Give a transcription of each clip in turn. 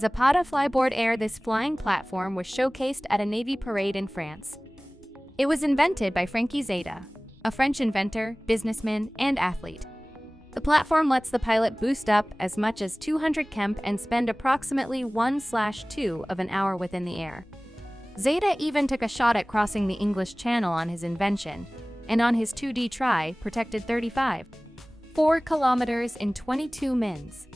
Zapata Flyboard Air. This flying platform was showcased at a Navy parade in France. It was invented by Frankie Zeta, a French inventor, businessman, and athlete. The platform lets the pilot boost up as much as 200 km and spend approximately 1/2 of an hour within the air. Zeta even took a shot at crossing the English Channel on his invention, and on his 2D try, protected 4 kilometers in 22 mins.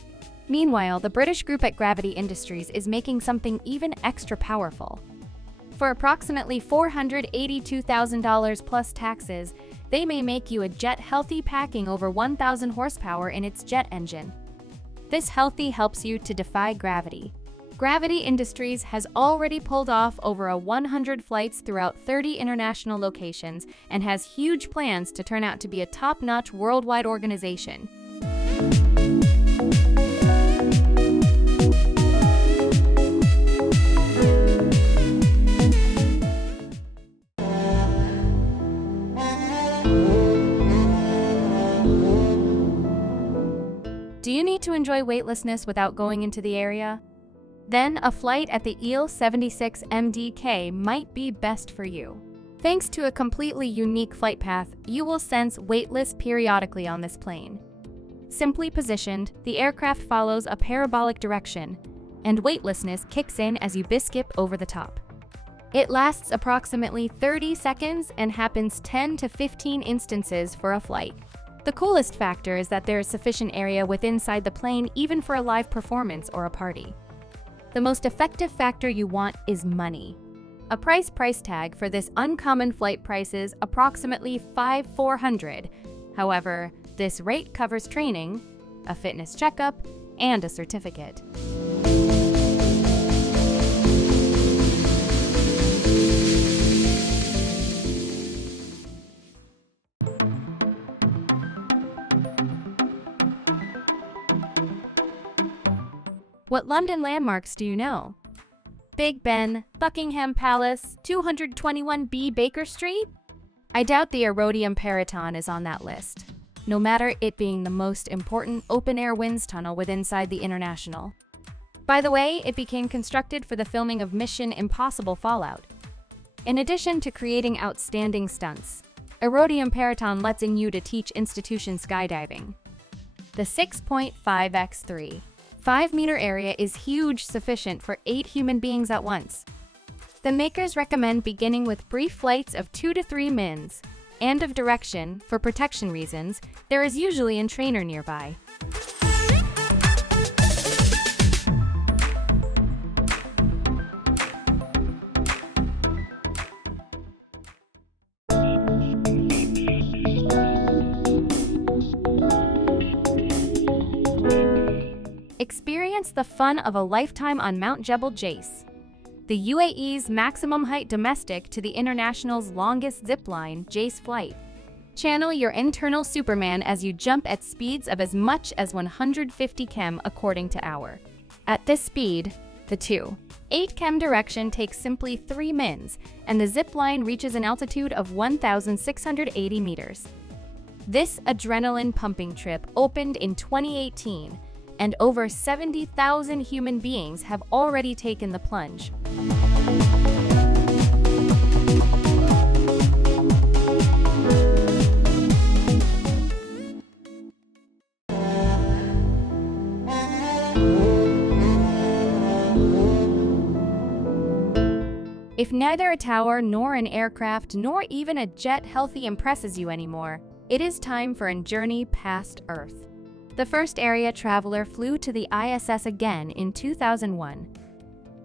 Meanwhile, the British group at Gravity Industries is making something even extra powerful. For approximately $482,000 plus taxes, they may make you a jet healthy, packing over 1,000 horsepower in its jet engine. This healthy helps you to defy gravity. Gravity Industries has already pulled off over 100 flights throughout 30 international locations and has huge plans to turn out to be a top-notch worldwide organization. Do you need to enjoy weightlessness without going into the area? Then a flight at the IL-76 MDK might be best for you. Thanks to a completely unique flight path, you will sense weightless periodically on this plane. Simply positioned, the aircraft follows a parabolic direction, and weightlessness kicks in as you biscuit over the top. It lasts approximately 30 seconds and happens 10 to 15 instances for a flight. The coolest factor is that there is sufficient area inside the plane even for a live performance or a party. The most effective factor you want is money. A price tag for this uncommon flight prices approximately $5,400. However, this rate covers training, a fitness checkup, and a certificate. What London landmarks do you know? Big Ben, Buckingham Palace, 221B Baker Street? I doubt the Aerodium Peryton is on that list, no matter it being the most important open-air winds tunnel inside the International. By the way, it became constructed for the filming of Mission Impossible Fallout. In addition to creating outstanding stunts, Aerodium Peryton lets in you to teach institution skydiving. The 6.5x3 5-meter area is huge, sufficient for 8 human beings at once. The makers recommend beginning with brief flights of 2 to 3 mins, and of direction, for protection reasons, there is usually a trainer nearby. Experience the fun of a lifetime on Mount Jebel Jais, the UAE's maximum height domestic to the international's longest zipline, Jais flight. Channel your internal Superman as you jump at speeds of as much as 150 km according to hour. At this speed, the 2.8 km direction takes simply 3 mins, and the zipline reaches an altitude of 1,680 meters. This adrenaline-pumping trip opened in 2018, and over 70,000 human beings have already taken the plunge. If neither a tower nor an aircraft nor even a jet healthy impresses you anymore, it is time for a journey past Earth. The first area traveler flew to the ISS again in 2001.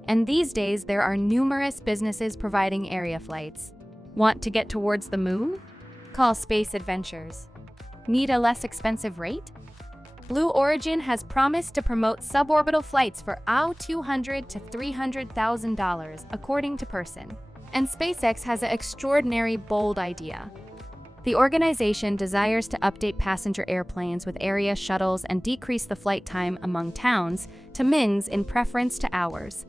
And these days, there are numerous businesses providing area flights. Want to get towards the moon? Call Space Adventures. Need a less expensive rate? Blue Origin has promised to promote suborbital flights for $200,000 to $300,000, according to Person. And SpaceX has an extraordinary, bold idea. The organization desires to update passenger airplanes with area shuttles and decrease the flight time among towns to mins in preference to hours.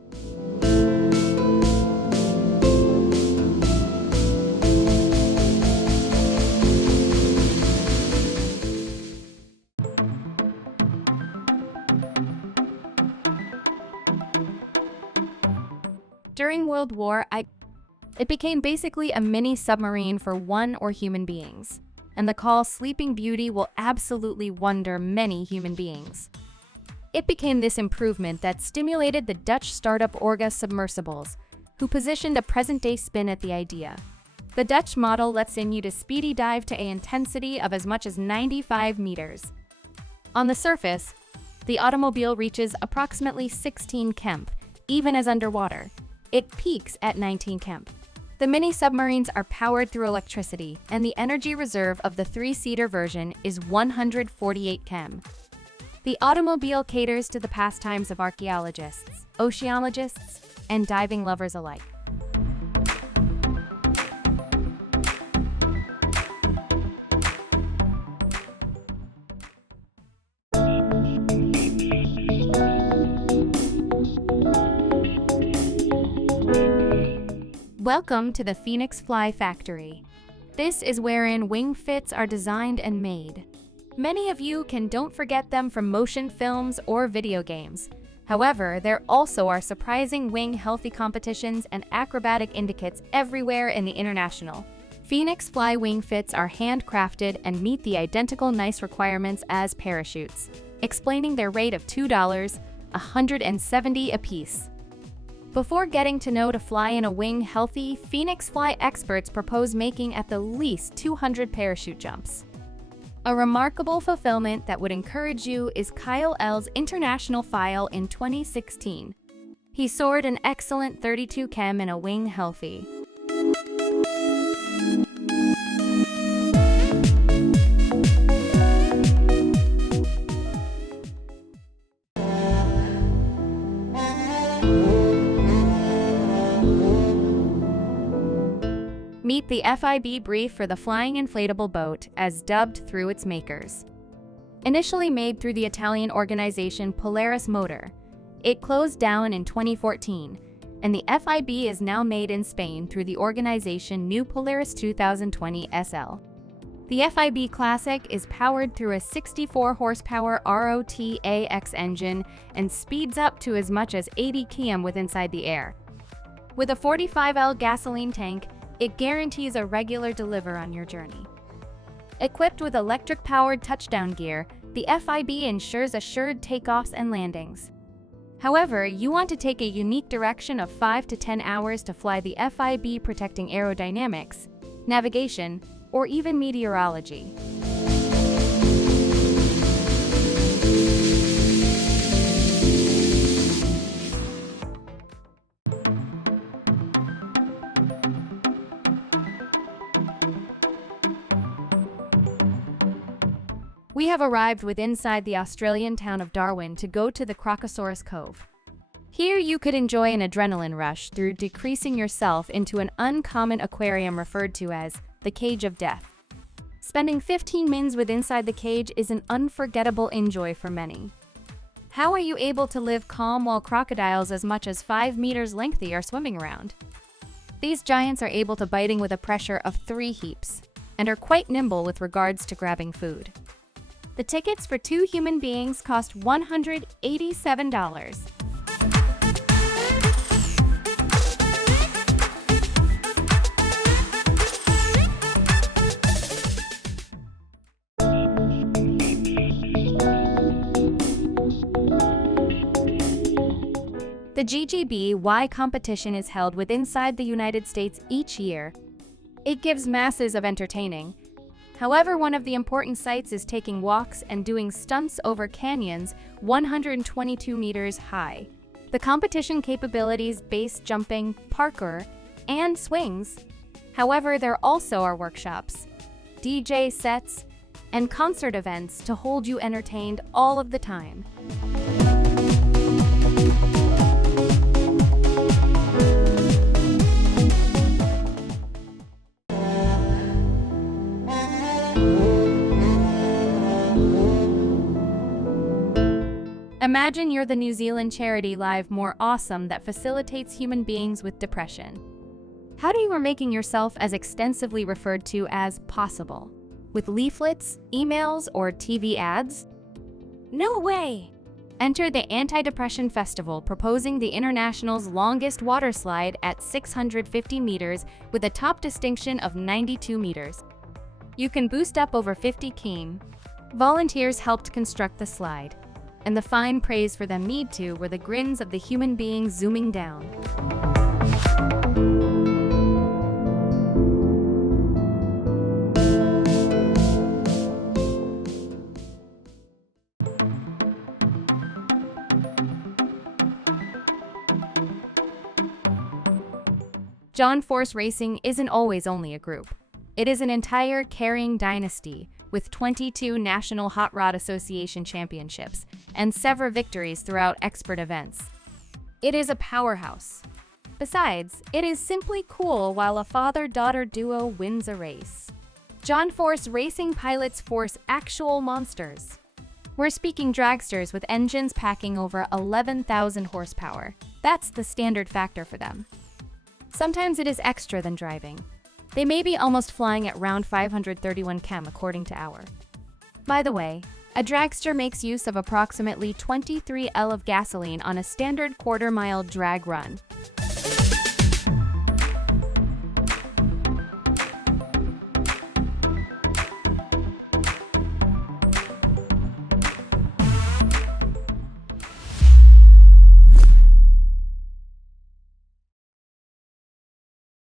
During World War I, it became basically a mini submarine for one or human beings, and the call Sleeping Beauty will absolutely wonder many human beings. It became this improvement that stimulated the Dutch startup Ortega Submersibles, who positioned a present-day spin at the idea. The Dutch model lets in you to speedy dive to an intensity of as much as 95 meters. On the surface, the automobile reaches approximately 16 kemp, even as underwater. It peaks at 19 kemp. The mini submarines are powered through electricity, and the energy reserve of the three-seater version is 148 km. The automobile caters to the pastimes of archaeologists, oceanologists, and diving lovers alike. Welcome to the Phoenix Fly Factory. This is wherein wing fits are designed and made. Many of you don't forget them from motion films or video games. However, there also are surprising wing healthy competitions and acrobatic indicates everywhere in the international. Phoenix Fly wing fits are handcrafted and meet the identical nice requirements as parachutes, explaining their rate of $2.170 apiece. Before getting to know to fly in a wing healthy, Phoenix Fly experts propose making at the least 200 parachute jumps. A remarkable fulfillment that would encourage you is Kyle L's international file in 2016. He soared an excellent 32 km in a wing healthy. Meet the FIB brief for the flying inflatable boat, as dubbed through its makers. Initially made through the Italian organization Polaris Motor, it closed down in 2014, and the FIB is now made in Spain through the organization New Polaris 2020 SL. The FIB Classic is powered through a 64-horsepower ROTAX engine and speeds up to as much as 80 km with inside the air. With a 45L gasoline tank, it guarantees a regular deliver on your journey. Equipped with electric-powered touchdown gear, the FIB ensures assured takeoffs and landings. However, you want to take a unique direction of 5 to 10 hours to fly the FIB, protecting aerodynamics, navigation, or even meteorology. We have arrived inside the Australian town of Darwin to go to the Crocosaurus Cove. Here you could enjoy an adrenaline rush through decreasing yourself into an uncommon aquarium referred to as the Cage of Death. Spending 15 minutes inside the cage is an unforgettable enjoy for many. How are you able to live calm while crocodiles as much as 5 meters lengthy are swimming around? These giants are able to biting with a pressure of 3 heaps and are quite nimble with regards to grabbing food. The tickets for 2 human beings cost $187. The GGBY competition is held inside the United States each year. It gives masses of entertaining. However, one of the important sights is taking walks and doing stunts over canyons 122 meters high. The competition capabilities base jumping, parkour, and swings. However, there also are workshops, DJ sets, and concert events to hold you entertained all of the time. Imagine you're the New Zealand charity Live More Awesome that facilitates human beings with depression. How do you are making yourself as extensively referred to as possible? With leaflets, emails, or TV ads? No way! Enter the Anti-Depression Festival, proposing the International's longest waterslide at 650 meters with a top distinction of 92 meters. You can boost up over 50 km. Volunteers helped construct the slide, and the fine praise for them need to were the grins of the human beings zooming down. John Force Racing isn't always only a group. It is an entire carrying dynasty with 22 National Hot Rod Association championships and several victories throughout expert events. It is a powerhouse. Besides, it is simply cool while a father-daughter duo wins a race. John Force Racing pilots force actual monsters. We're speaking dragsters with engines packing over 11,000 horsepower. That's the standard factor for them. Sometimes it is extra than driving. They may be almost flying at round 531 km according to Hour. By the way, a dragster makes use of approximately 23 L of gasoline on a standard quarter-mile drag run.